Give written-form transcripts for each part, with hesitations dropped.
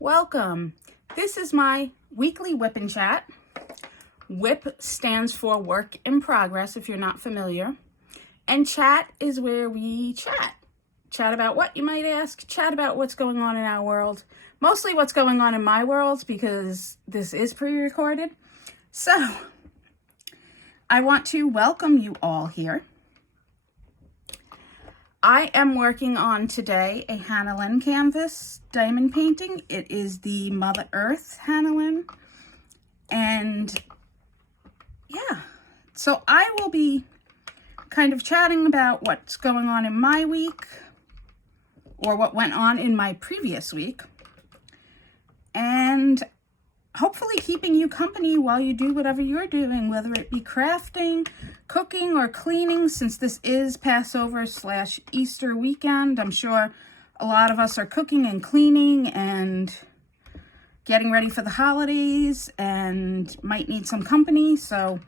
Welcome. This is my weekly WIP N Chat. WIP stands for Work in Progress, if you're not familiar. And chat is where we chat. Chat about what, you might ask? Chat about what's going on in our world. Mostly what's going on in my world, because this is pre-recorded. So, I want to welcome you all here. I am working on today a Hannah Lynn canvas diamond painting. It is the Mother Earth Hannah Lynn. And yeah, so I will be kind of chatting about what's going on in my week, or what went on in my previous week, and hopefully keeping you company while you do whatever you're doing, whether it be crafting, cooking, or cleaning. Since this is Passover / Easter weekend, I'm sure a lot of us are cooking and cleaning and getting ready for the holidays and might need some company. So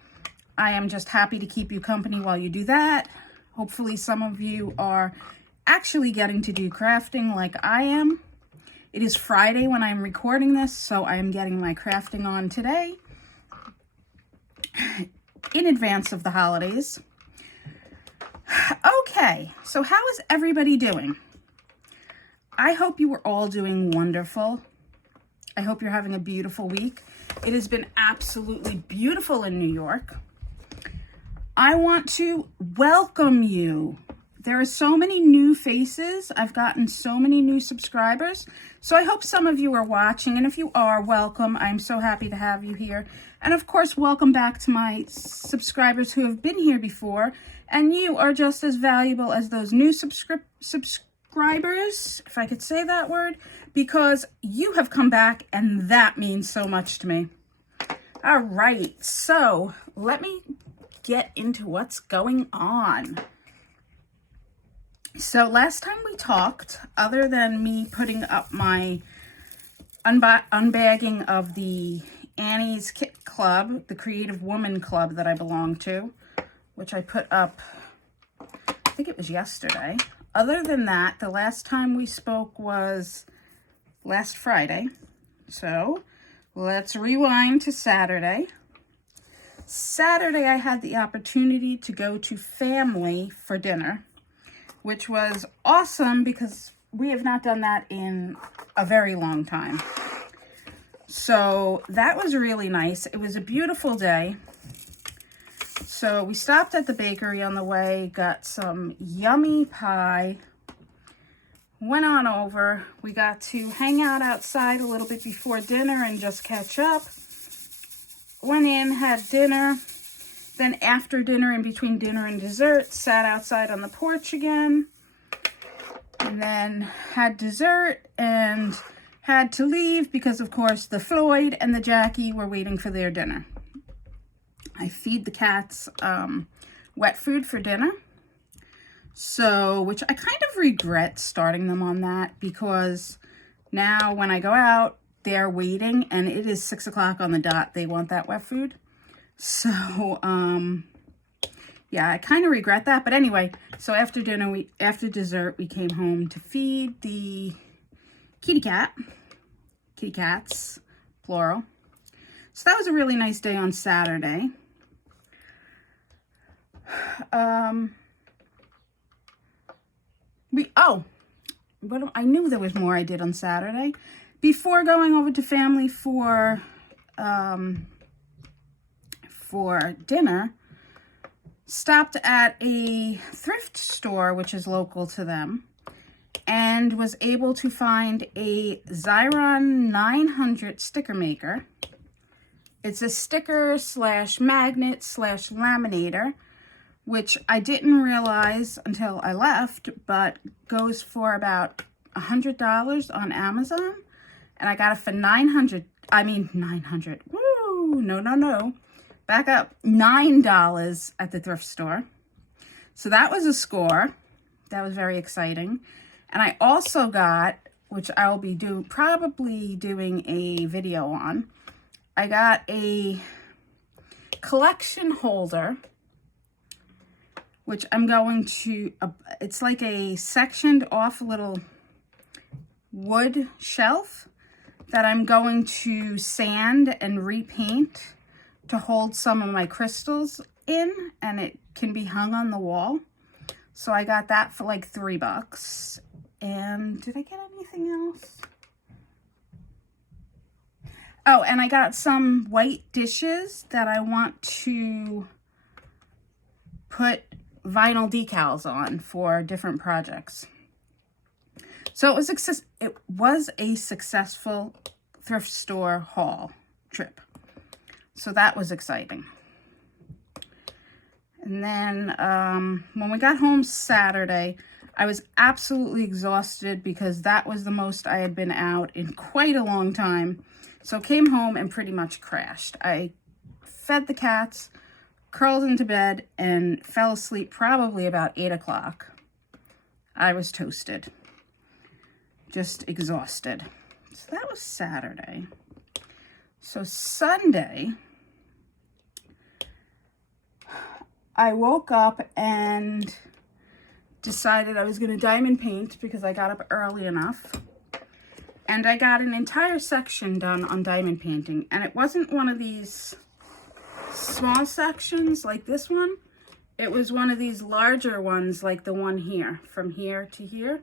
I am just happy to keep you company while you do that. Hopefully some of you are actually getting to do crafting like I am. It is Friday when I'm recording this, so I am getting my crafting on today in advance of the holidays. Okay, so how is everybody doing? I hope you are all doing wonderful. I hope you're having a beautiful week. It has been absolutely beautiful in New York. I want to welcome you. There are so many new faces. I've gotten so many new subscribers. So I hope some of you are watching. And if you are, welcome. I'm so happy to have you here. And of course, welcome back to my subscribers who have been here before. And you are just as valuable as those new subscribers, if I could say that word, because you have come back and that means so much to me. All right, so let me get into what's going on. So last time we talked, other than me putting up my unbagging of the Annie's Kit Club, the Creative Woman Club that I belong to, which I put up, I think it was yesterday. Other than that, the last time we spoke was last Friday. So let's rewind to Saturday. Saturday, I had the opportunity to go to family for dinner, which was awesome because we have not done that in a very long time. So that was really nice. It was a beautiful day. So we stopped at the bakery on the way, got some yummy pie, went on over. We got to hang out outside a little bit before dinner and just catch up. Went in, had dinner. Then after dinner, in between dinner and dessert, sat outside on the porch again. And then had dessert and had to leave because, of course, the Floyd and the Jackie were waiting for their dinner. I feed the cats wet food for dinner. So, which I kind of regret starting them on that, because now when I go out, they're waiting and it is 6 o'clock on the dot. They want that wet food. So, yeah, I kind of regret that. But anyway, so after dinner, after dessert, we came home to feed the kitty cats, plural. So that was a really nice day on Saturday. I knew there was more I did on Saturday. Before going over to family for dinner, stopped at a thrift store, which is local to them, and was able to find a Xyron 900 sticker maker. It's a sticker / magnet / laminator, which I didn't realize until I left, but goes for about $100 on Amazon. And I got it for $900. Woo, no. Back up, $9 at the thrift store. So that was a score. That was very exciting. And I also got, which I will be probably doing a video on, I got a collection holder, which I'm going to, it's like a sectioned off little wood shelf that I'm going to sand and repaint to hold some of my crystals in, and it can be hung on the wall. So I got that for like $3. And did I get anything else? Oh, and I got some white dishes that I want to put vinyl decals on for different projects. So it was a successful thrift store haul trip. So that was exciting. And then when we got home Saturday, I was absolutely exhausted because that was the most I had been out in quite a long time. So I came home and pretty much crashed. I fed the cats, curled into bed, and fell asleep probably about 8 o'clock. I was toasted. Just exhausted. So that was Saturday. So Sunday, I woke up and decided I was going to diamond paint because I got up early enough. And I got an entire section done on diamond painting. And it wasn't one of these small sections like this one. It was one of these larger ones like the one here, from here to here.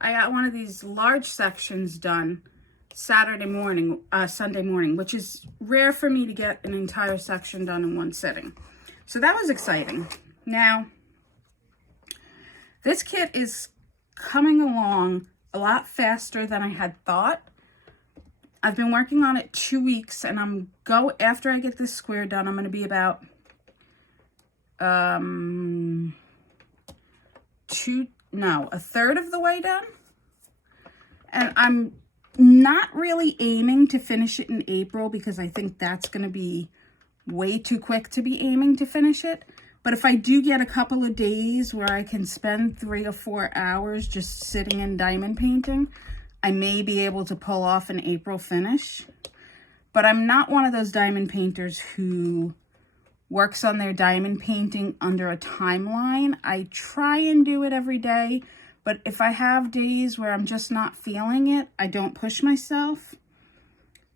I got one of these large sections done Sunday morning, which is rare for me to get an entire section done in one sitting. So that was exciting. Now, this kit is coming along a lot faster than I had thought. I've been working on it 2 weeks, and after I get this square done, I'm going to be about a third of the way done. And I'm not really aiming to finish it in April because I think that's going to be way too quick to be aiming to finish it. But if I do get a couple of days where I can spend 3 or 4 hours just sitting in diamond painting, I may be able to pull off an April finish. But I'm not one of those diamond painters who works on their diamond painting under a timeline. I try and do it every day, but if I have days where I'm just not feeling it, I don't push myself.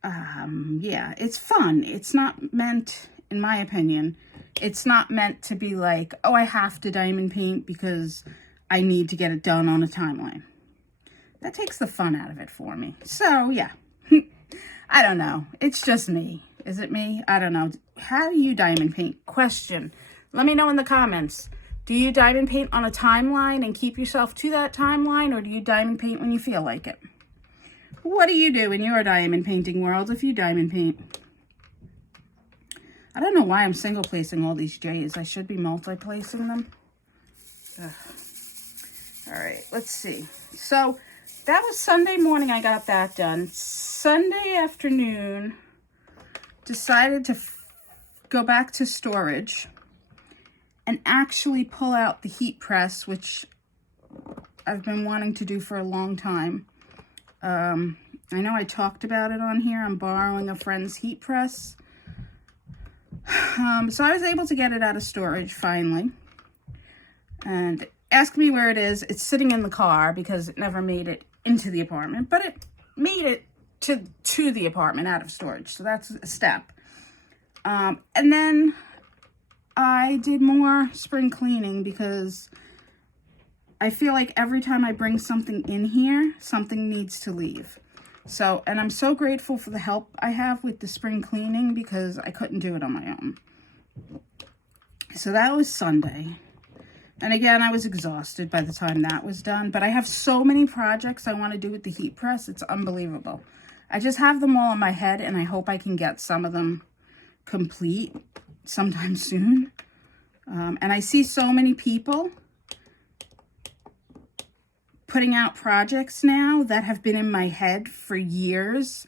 Yeah, it's fun. It's not meant, in my opinion, it's not meant to be like, oh, I have to diamond paint because I need to get it done on a timeline. That takes the fun out of it for me. So, yeah. I don't know. It's just me. Is it me? I don't know. How do you diamond paint? Question. Let me know in the comments. Do you diamond paint on a timeline and keep yourself to that timeline, or do you diamond paint when you feel like it? What do you do in your diamond painting world if you diamond paint? I don't know why I'm single placing all these J's. I should be multi-placing them. Ugh. All right, let's see. So that was Sunday morning I got that done. Sunday afternoon, decided to go back to storage and actually pull out the heat press, which I've been wanting to do for a long time. I know I talked about it on here. I'm borrowing a friend's heat press. So I was able to get it out of storage finally. And ask me where it is. It's sitting in the car because it never made it into the apartment, but it made it to the apartment out of storage. So that's a step. And then I did more spring cleaning because I feel like every time I bring something in here, something needs to leave. So, and I'm so grateful for the help I have with the spring cleaning because I couldn't do it on my own. So that was Sunday. And again, I was exhausted by the time that was done. But I have so many projects I want to do with the heat press. It's unbelievable. I just have them all in my head, and I hope I can get some of them complete sometime soon. And I see so many people putting out projects now that have been in my head for years.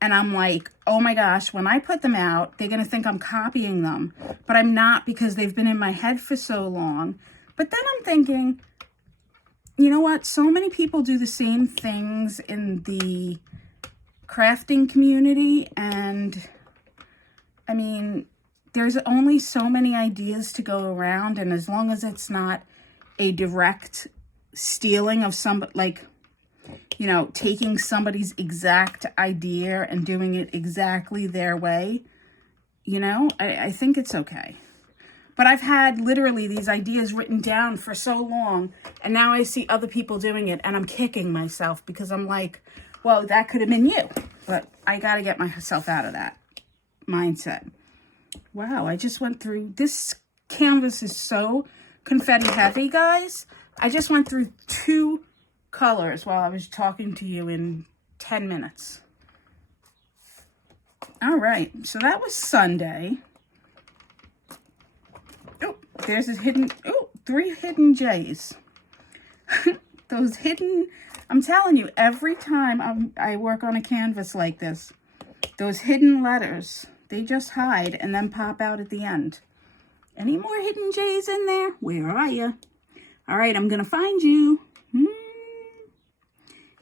And I'm like, oh my gosh, when I put them out, they're going to think I'm copying them. But I'm not, because they've been in my head for so long. But then I'm thinking, you know what? So many people do the same things in the crafting community. And I mean, there's only so many ideas to go around. And as long as it's not a direct stealing of somebody, like, you know, taking somebody's exact idea and doing it exactly their way. You know, I think it's okay. But I've had literally these ideas written down for so long, and now I see other people doing it, and I'm kicking myself because I'm like, well, that could have been you. But I got to get myself out of that mindset. Wow, I just went through, this canvas is so confetti heavy, guys. I just went through 2 colors while I was talking to you in 10 minutes. All right, so that was Sunday. Oh, there's a hidden, 3 hidden J's. Those hidden, I'm telling you, every time I work on a canvas like this, those hidden letters, they just hide and then pop out at the end. Any more hidden J's in there? Where are you? All right, I'm going to find you.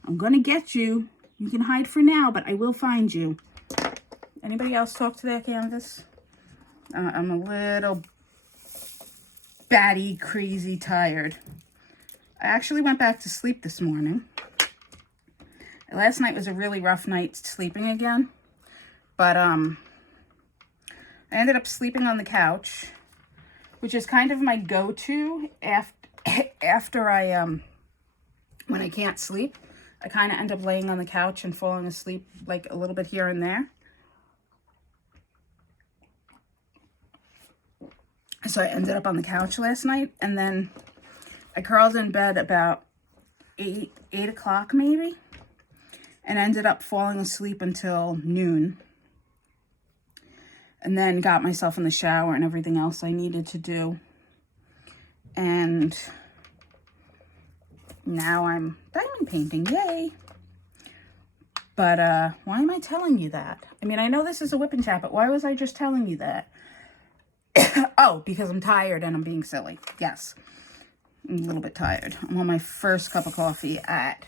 I'm going to get you. You can hide for now, but I will find you. Anybody else talk to their canvas? I'm a little batty, crazy tired. I actually went back to sleep this morning. Last night was a really rough night sleeping again. But I ended up sleeping on the couch, which is kind of my go-to after I, when I can't sleep. I kind of end up laying on the couch and falling asleep like a little bit here and there. So I ended up on the couch last night, and then I curled in bed about 8 o'clock maybe, and ended up falling asleep until noon. And then got myself in the shower and everything else I needed to do. And now I'm diamond painting, yay. But why am I telling you that? I mean, I know this is a WIP N Chat, but why was I just telling you that? Oh, because I'm tired and I'm being silly. Yes, I'm a little bit tired. I'm on my first cup of coffee at,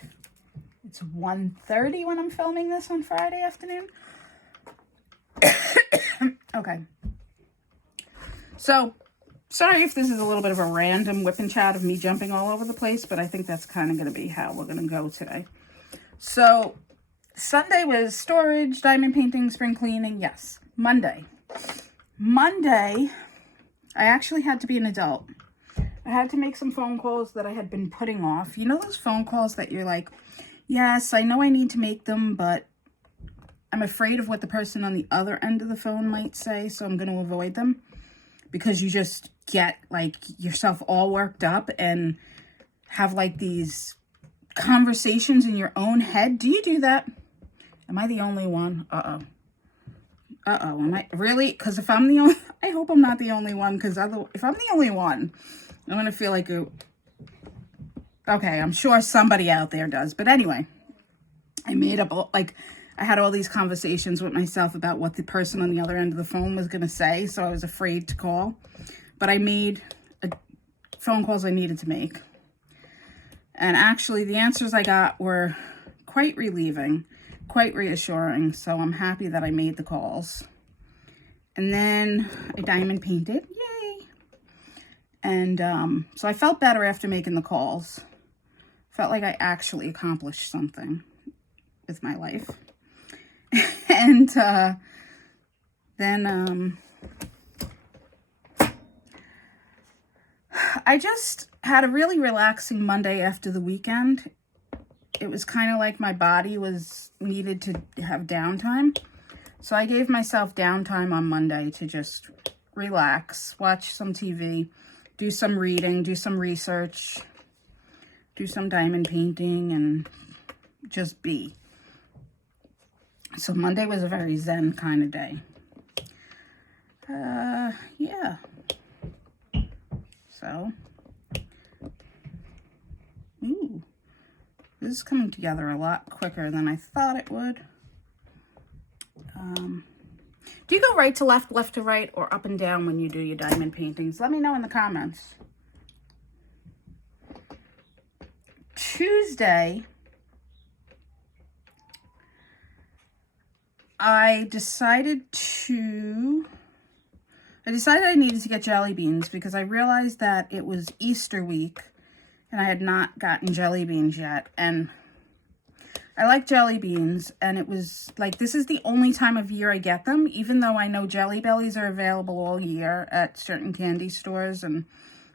it's 1:30 when I'm filming this on Friday afternoon. Okay. So, sorry if this is a little bit of a random WIP N Chat of me jumping all over the place, but I think that's kind of going to be how we're going to go today. So, Sunday was storage, diamond painting, spring cleaning. Yes. Monday, I actually had to be an adult. I had to make some phone calls that I had been putting off. You know those phone calls that you're like, yes, I know I need to make them, but I'm afraid of what the person on the other end of the phone might say, so I'm going to avoid them. Because you just get like yourself all worked up and have like these conversations in your own head. Do you do that? Am I the only one? Uh-oh. Am I really? Because if I'm the only, I hope I'm not the only one, because if I'm the only one, I'm going to feel like okay, I'm sure somebody out there does. But anyway, I made up, like, I had all these conversations with myself about what the person on the other end of the phone was going to say, so I was afraid to call. But I made phone calls I needed to make. And actually, the answers I got were quite relieving, quite reassuring, so I'm happy that I made the calls. And then I diamond painted, yay! And so I felt better after making the calls. Felt like I actually accomplished something with my life. And then I just had a really relaxing Monday after the weekend. It was kind of like my body needed to have downtime. So I gave myself downtime on Monday to just relax, watch some TV, do some reading, do some research, do some diamond painting, and just be. So Monday was a very zen kind of day. Yeah. So, ooh, this is coming together a lot quicker than I thought it would. Do you go right to left, left to right, or up and down when you do your diamond paintings? Let me know in the comments. Tuesday, I decided I needed to get jelly beans because I realized that it was Easter week and I had not gotten jelly beans yet. And I like jelly beans, and it was like, this is the only time of year I get them, even though I know Jelly Bellies are available all year at certain candy stores and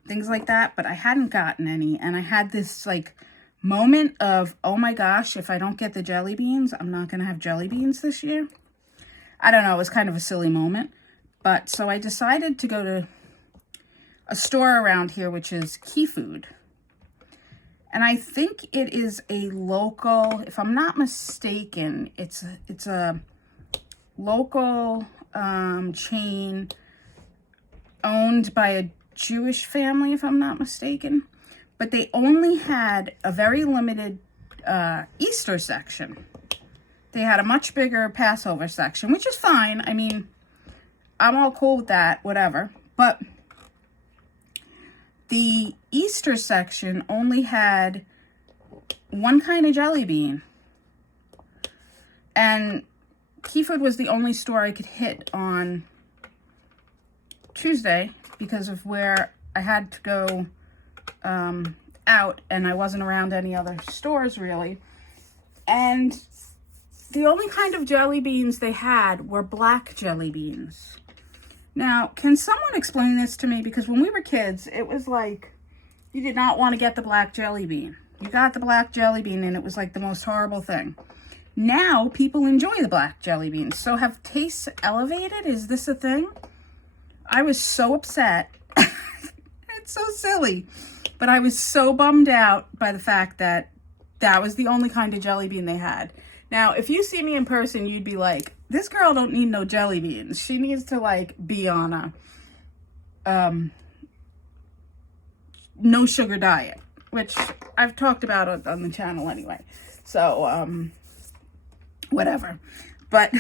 things like that, but I hadn't gotten any, and I had this like moment of, oh my gosh, if I don't get the jelly beans, I'm not going to have jelly beans this year. I don't know, it was kind of a silly moment, but so I decided to go to a store around here, which is Key Food. And I think it is a local, if I'm not mistaken, it's a local chain owned by a Jewish family, if I'm not mistaken. But they only had a very limited Easter section. They had a much bigger Passover section, which is fine. I mean, I'm all cool with that, whatever. But the Easter section only had one kind of jelly bean. And Key Food was the only store I could hit on Tuesday because of where I had to go out, and I wasn't around any other stores really. And the only kind of jelly beans they had were black jelly beans. Now, can someone explain this to me? Because when we were kids, it was like, you did not want to get the black jelly bean. You got the black jelly bean, and it was like the most horrible thing. Now, people enjoy the black jelly beans. So have tastes elevated? Is this a thing? I was so upset. It's so silly. But I was so bummed out by the fact that that was the only kind of jelly bean they had. Now, if you see me in person, you'd be like, this girl don't need no jelly beans. She needs to like be on a no sugar diet, which I've talked about on the channel anyway. So, whatever. But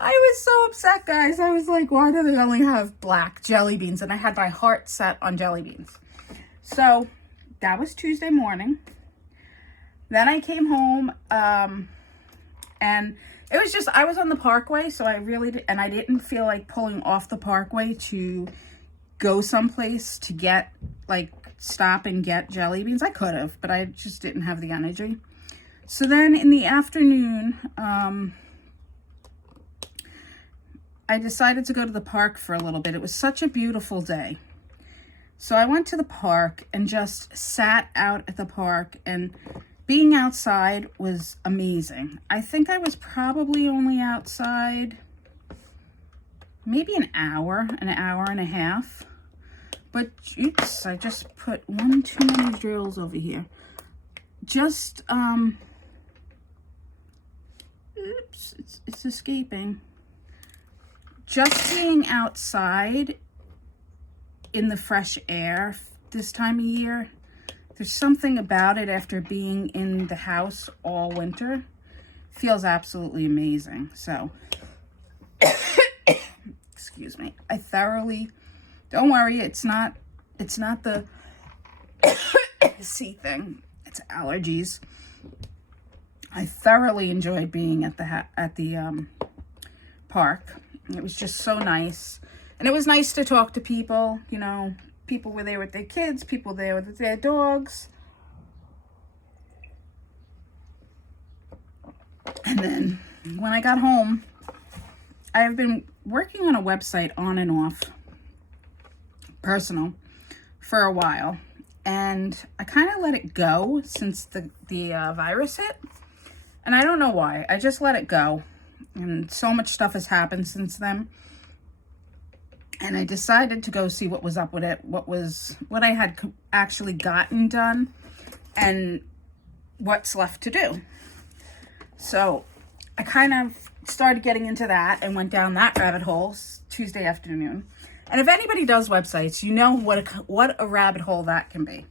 I was so upset, guys. I was like, why do they only have black jelly beans? And I had my heart set on jelly beans. So that was Tuesday morning. Then I came home, and it was just, I was on the Parkway, so I didn't feel like pulling off the Parkway to go someplace to get, like, stop and get jelly beans. I could have, but I just didn't have the energy. So then in the afternoon, I decided to go to the park for a little bit. It was such a beautiful day. So I went to the park and just sat out at the park, and being outside was amazing. I think I was probably only outside maybe an hour and a half. But, oops, I just put one too many drills over here. Just, oops, it's escaping. Just being outside in the fresh air this time of year, there's something about it after being in the house all winter. Feels absolutely amazing. So, excuse me. I thoroughly, don't worry, it's not the C thing. It's allergies. I thoroughly enjoyed being at the park. It was just so nice. And it was nice to talk to people, you know. People were there with their kids, people there with their dogs. And then when I got home, I've been working on a website on and off, personal, for a while. And I kind of let it go since the virus hit. And I don't know why. I just let it go. And so much stuff has happened since then. And I decided to go see what was up with it, what I had actually gotten done, and what's left to do. So I kind of started getting into that and went down that rabbit hole Tuesday afternoon. And if anybody does websites, you know what a rabbit hole that can be.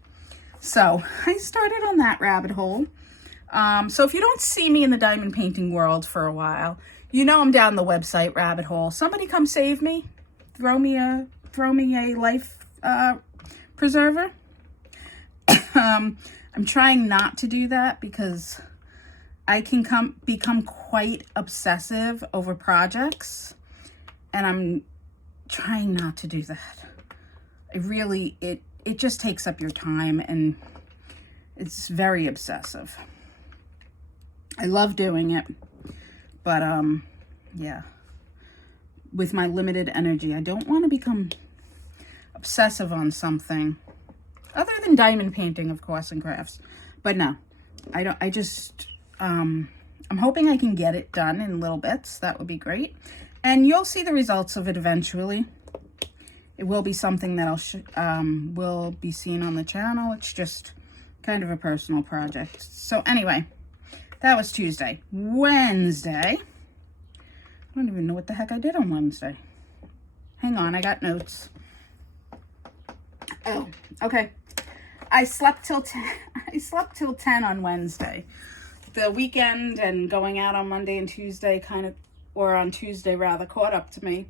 So I started on that rabbit hole. So if you don't see me in the diamond painting world for a while, you know I'm down the website rabbit hole. Somebody come save me. Throw me a life preserver. I'm trying not to do that because I can become quite obsessive over projects, and I'm trying not to do that. It just takes up your time, and it's very obsessive. I love doing it, but yeah, with my limited energy, I don't want to become obsessive on something other than diamond painting, of course, and crafts. But no, I don't. I just I'm hoping I can get it done in little bits. That would be great, and you'll see the results of it eventually. It will be something that will be seen on the channel. It's just kind of a personal project. So anyway, that was Tuesday. Wednesday, I don't even know what the heck I did on Wednesday. Hang on, I got notes. Oh, okay. I slept till 10. I slept till 10 on Wednesday. The weekend and going out on Monday and Tuesday or on Tuesday rather, caught up to me.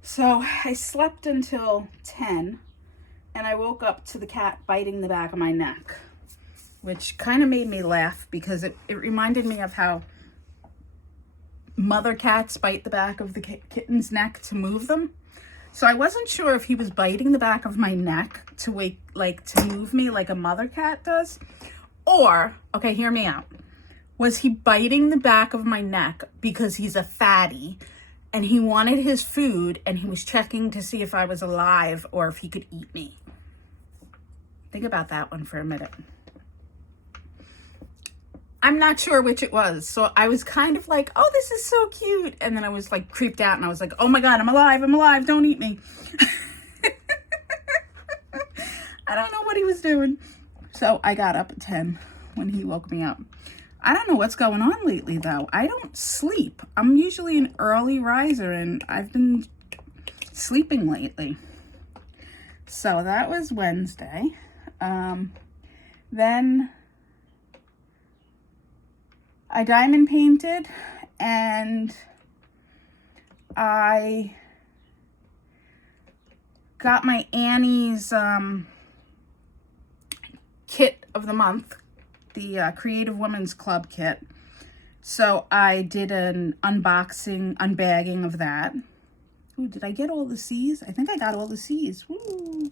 So I slept until 10, and I woke up to the cat biting the back of my neck, which kind of made me laugh because it reminded me of how mother cats bite the back of the kitten's neck to move them. So I wasn't sure if he was biting the back of my neck to move me like a mother cat does, or, okay, hear me out. Was he biting the back of my neck because he's a fatty and he wanted his food and he was checking to see if I was alive or if he could eat me? Think about that one for a minute. I'm not sure which it was. So I was kind of like, oh, this is so cute. And then I was like creeped out and I was like, oh my God, I'm alive, don't eat me. I don't know what he was doing. So I got up at 10 when he woke me up. I don't know what's going on lately though. I don't sleep. I'm usually an early riser and I've been sleeping lately. So that was Wednesday. Then I diamond painted and I got my Annie's kit of the month, the Creative Women's Club kit. So I did an unbagging of that. Ooh, did I get all the C's? I think I got all the C's. Woo!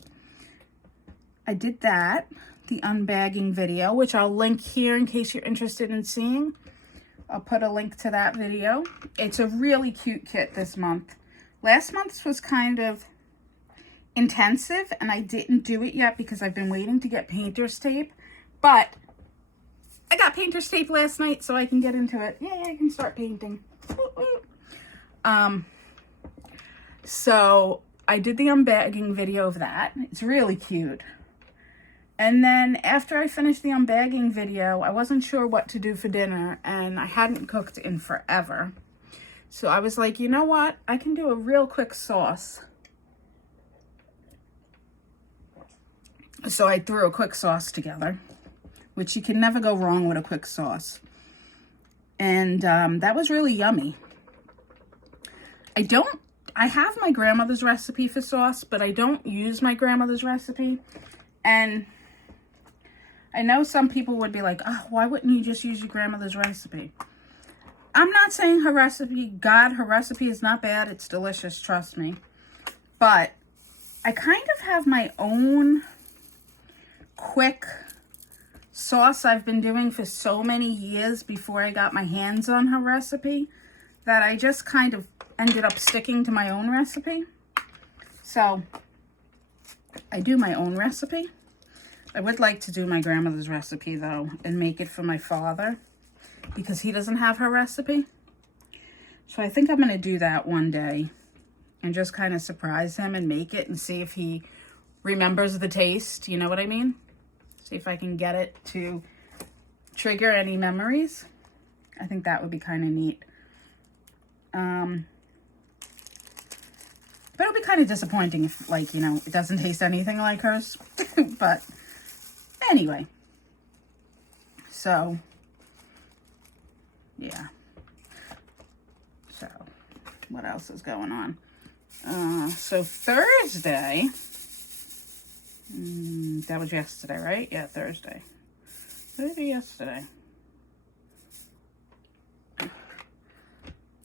I did that, the unbagging video, which I'll link here in case you're interested in seeing. I'll put a link to that video. It's a really cute kit this month. Last month's was kind of intensive and I didn't do it yet because I've been waiting to get painter's tape, but I got painter's tape last night so I can get into it. Yay, I can start painting. So I did the unbagging video of that. It's really cute. And then after I finished the unbagging video, I wasn't sure what to do for dinner and I hadn't cooked in forever. So I was like, you know what? I can do a real quick sauce. So I threw a quick sauce together, which you can never go wrong with a quick sauce. And that was really yummy. I have my grandmother's recipe for sauce, but I don't use my grandmother's recipe. And I know some people would be like, oh, why wouldn't you just use your grandmother's recipe? I'm not saying her recipe is not bad. It's delicious, trust me. But I kind of have my own quick sauce I've been doing for so many years before I got my hands on her recipe that I just kind of ended up sticking to my own recipe. So I do my own recipe. I would like to do my grandmother's recipe though and make it for my father because he doesn't have her recipe. So I think I'm going to do that one day and just kind of surprise him and make it and see if he remembers the taste. You know what I mean? See if I can get it to trigger any memories. I think that would be kind of neat. But it'll be kind of disappointing if, like, you know, it doesn't taste anything like hers. But anyway. So, yeah. So, what else is going on? So Thursday, that was yesterday, right? Yeah, Thursday. What did I do yesterday?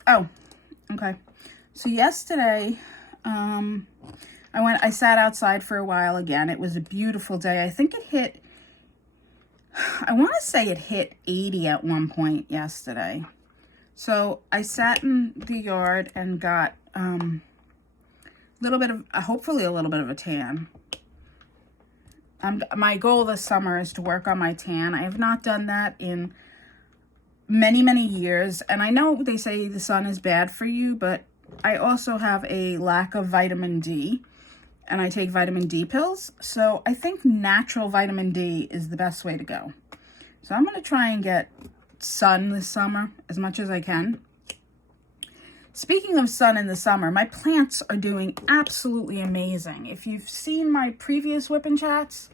Oh, okay. So yesterday, I sat outside for a while again. It was a beautiful day. I think it hit I want to say it hit 80 at one point yesterday. So I sat in the yard and got a little bit of, hopefully a little bit of a tan. My goal this summer is to work on my tan. I have not done that in many, many years. And I know they say the sun is bad for you, but I also have a lack of vitamin D. And I take vitamin D pills. So I think natural vitamin D is the best way to go. So I'm going to try and get sun this summer as much as I can. Speaking of sun in the summer, my plants are doing absolutely amazing. If you've seen my previous WIP N Chats,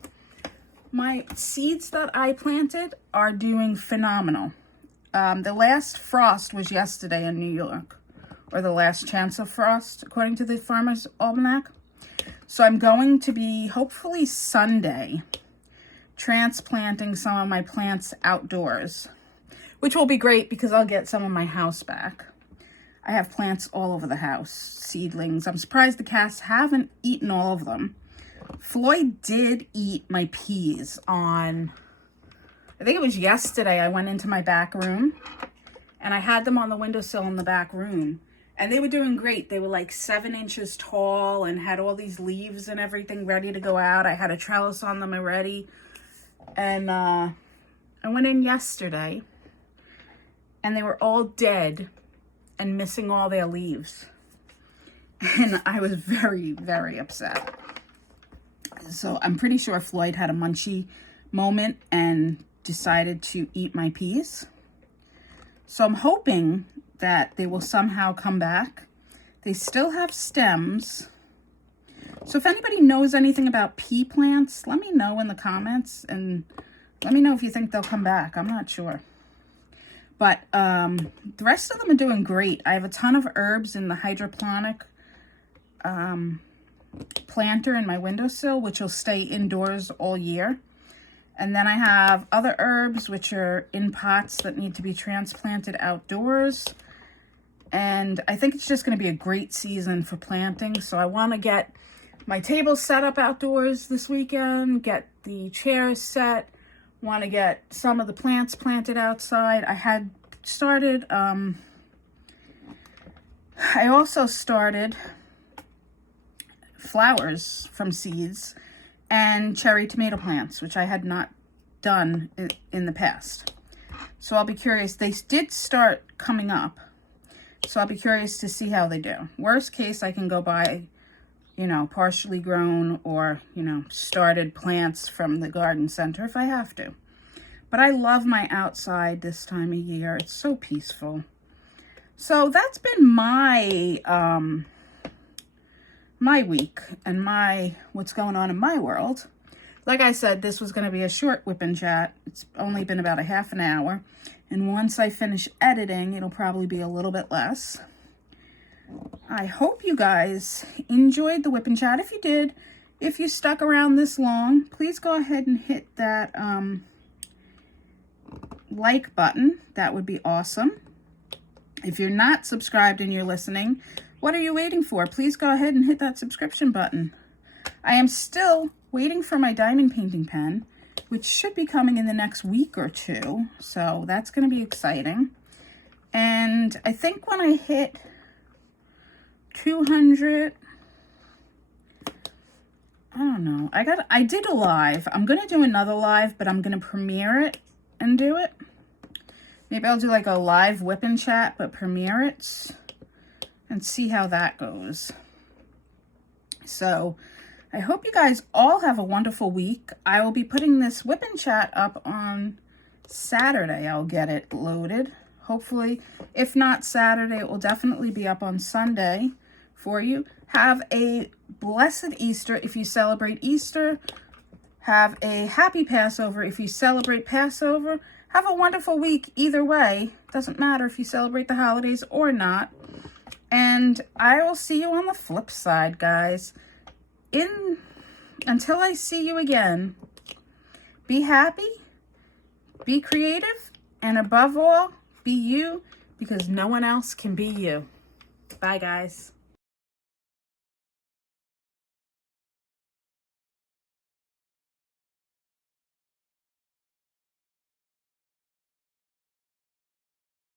my seeds that I planted are doing phenomenal. The last frost was yesterday in New York, or the last chance of frost, according to the Farmer's Almanac. So I'm going to be, hopefully Sunday, transplanting some of my plants outdoors, which will be great because I'll get some of my house back. I have plants all over the house, seedlings. I'm surprised the cats haven't eaten all of them. Floyd did eat my peas on, I think it was yesterday. I went into my back room and I had them on the windowsill in the back room. And they were doing great. They were like 7 inches tall and had all these leaves and everything ready to go out. I had a trellis on them already. And I went in yesterday and they were all dead and missing all their leaves. And I was very, very upset. So I'm pretty sure Floyd had a munchie moment and decided to eat my peas. So I'm hoping that they will somehow come back. They still have stems. So if anybody knows anything about pea plants, let me know in the comments and let me know if you think they'll come back. I'm not sure. But the rest of them are doing great. I have a ton of herbs in the hydroponic planter in my windowsill, which will stay indoors all year. And then I have other herbs which are in pots that need to be transplanted outdoors. And I think it's just going to be a great season for planting. So I want to get my table set up outdoors this weekend, get the chairs set, want to get some of the plants planted outside. I had started, I also started flowers from seeds and cherry tomato plants, which I had not done in the past. So I'll be curious. They did start coming up. So I'll be curious to see how they do. Worst case, I can go buy, partially grown or, started plants from the garden center if I have to. But I love my outside this time of year. It's so peaceful. So that's been my my week and what's going on in my world. Like I said, this was going to be a short WIP N Chat. It's only been about a half an hour. And once I finish editing, it'll probably be a little bit less. I hope you guys enjoyed the WIP N Chat. If you did, if you stuck around this long, please go ahead and hit that like button. That would be awesome. If you're not subscribed and you're listening, what are you waiting for? Please go ahead and hit that subscription button. I am still waiting for my diamond painting pen, which should be coming in the next week or two. So that's going to be exciting. And I think when I hit 200, I don't know. I did a live. I'm going to do another live, but I'm going to premiere it and do it. Maybe I'll do like a live WIP N Chat, but premiere it and see how that goes. So I hope you guys all have a wonderful week. I will be putting this WIP N Chat up on Saturday. I'll get it loaded. Hopefully, if not Saturday, it will definitely be up on Sunday for you. Have a blessed Easter if you celebrate Easter. Have a happy Passover if you celebrate Passover. Have a wonderful week either way. Doesn't matter if you celebrate the holidays or not. And I will see you on the flip side, guys. Until I see you again, be happy, be creative, and above all, be you, because no one else can be you. Bye, guys.